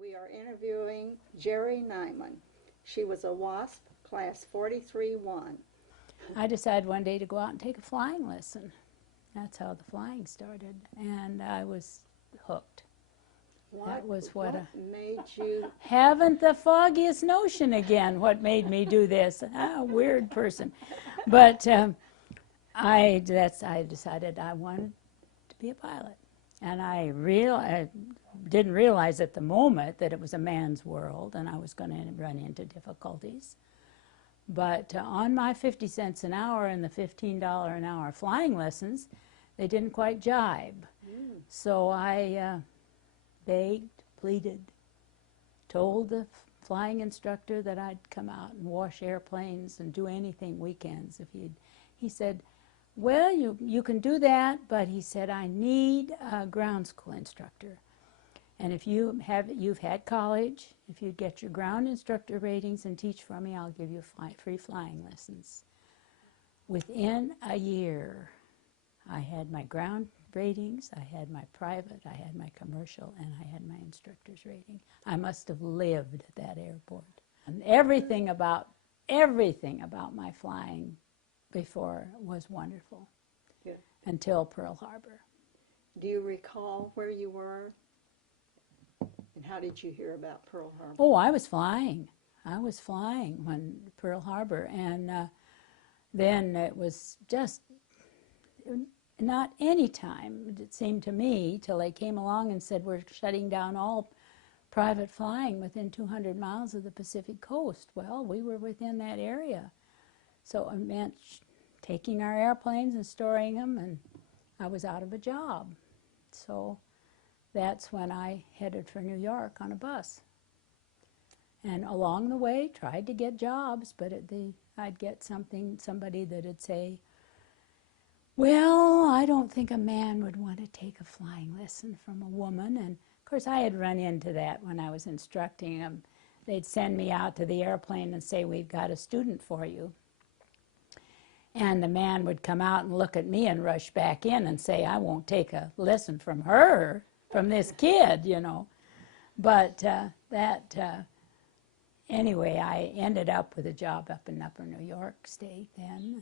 We are interviewing Geri Nyman. She was a WASP Class 43-1. I decided one day to go out and take a flying lesson. That's how the flying started, and I was hooked. That was what made you... Haven't the foggiest notion again what made me do this. Weird person. But I decided I wanted to be a pilot. And I didn't realize at the moment that it was a man's world and I was going to run into difficulties. But on my 50 cents an hour and the $15 an hour flying lessons, they didn't quite jibe. So I begged, pleaded, told the flying instructor that I'd come out and wash airplanes and do anything weekends if he said, well, you can do that, but he said, I need a ground school instructor. And if you've had college, if you get your ground instructor ratings and teach for me, I'll give you free flying lessons. Within a year, I had my ground ratings, I had my private, I had my commercial, and I had my instructor's rating. I must have lived at that airport. And everything about my flying before was wonderful. Yeah. Until Pearl Harbor. Do you recall where you were? And how did you hear about Pearl Harbor? Oh, I was flying. I was flying when Pearl Harbor, and then it was just not any time, it seemed to me, till they came along and said we're shutting down all private flying within 200 miles of the Pacific coast. Well, we were within that area. So it meant taking our airplanes and storing them, and I was out of a job. So that's when I headed for New York on a bus. And along the way, tried to get jobs, but I'd get somebody that would say, well, I don't think a man would want to take a flying lesson from a woman. And of course, I had run into that when I was instructing them. They'd send me out to the airplane and say, we've got a student for you. And the man would come out and look at me and rush back in and say, I won't take a lesson from her, from this kid, you know. But anyway, I ended up with a job up in Upper New York State then.